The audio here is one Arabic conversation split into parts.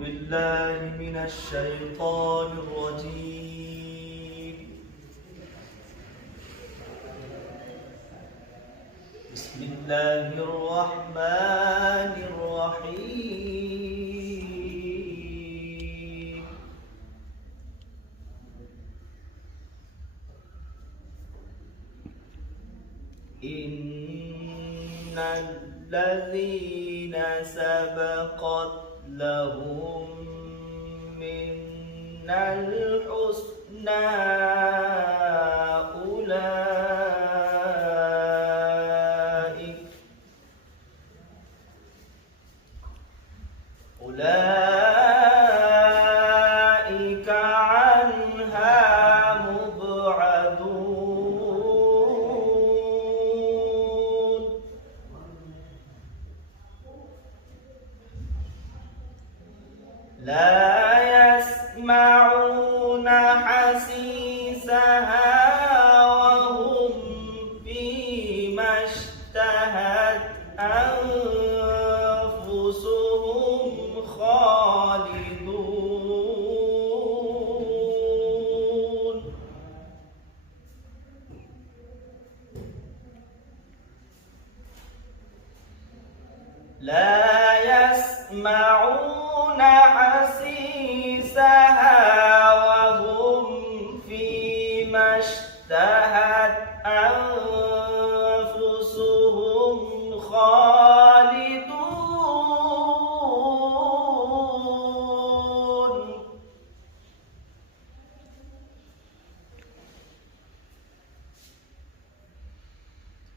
بالله من الشيطان الرجيم. بسم الله الرحمن الرحيم. إن الذين سبقت لهم منا الحسنى أولئك عنها مبعدون. لا يسمعون حسيسها وهم فيما اشتهت أنفسهم خالدون. لا يسمعون حسيسها وهم فيما اشتهت أنفسهم خالدون.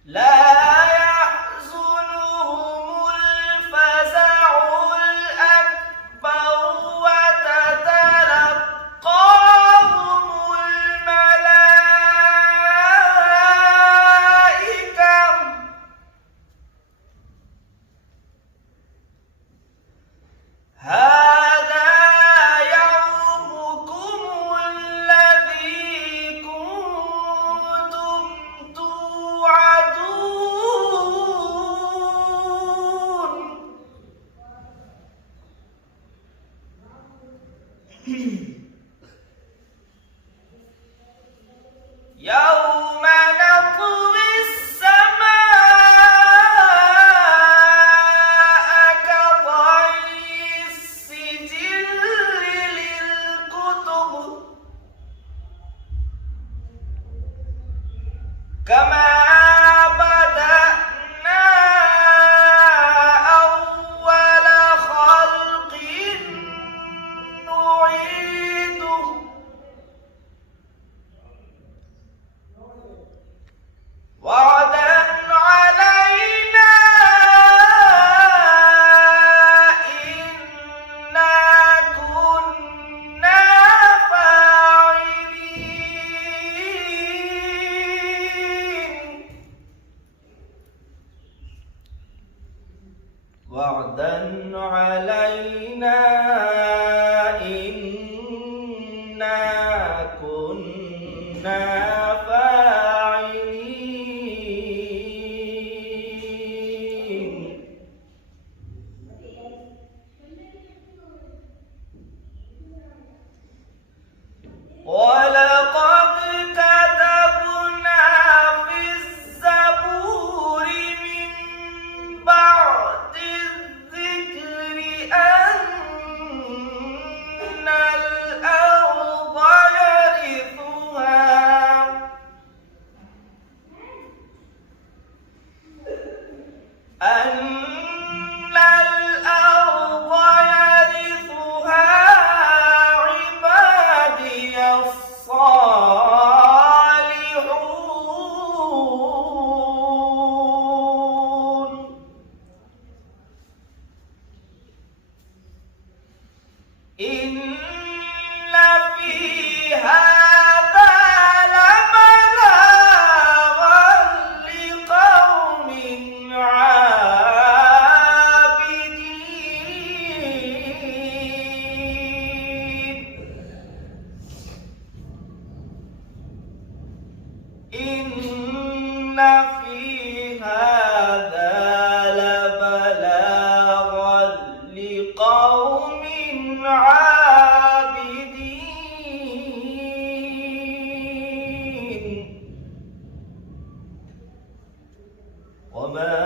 لا يوم نطوي السماء كطي السجل للكتب كما بدأنا أول خلق نعيده وعدا علينا إنا كنا فاعلين. وعدا علينا إنا كنا ولقد كتبنا في الزبور من بعد الذكر أن الأرض يرثها عبادي الصالحون. إن في هذا لبلاغا لقوم عابدين. إن في هذا لبلاغا لقوم عابدين وما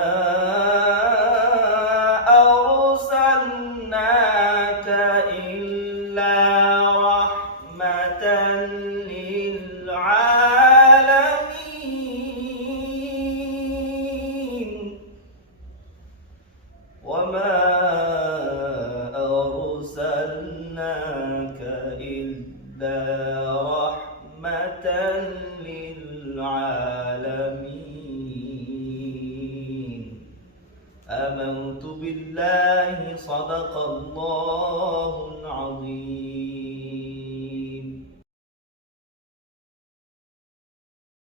أرسلناك إلا رحمة للعالمين وما أرسلناك إلا رحمة للعالمين آمنت بالله صدق الله العظيم.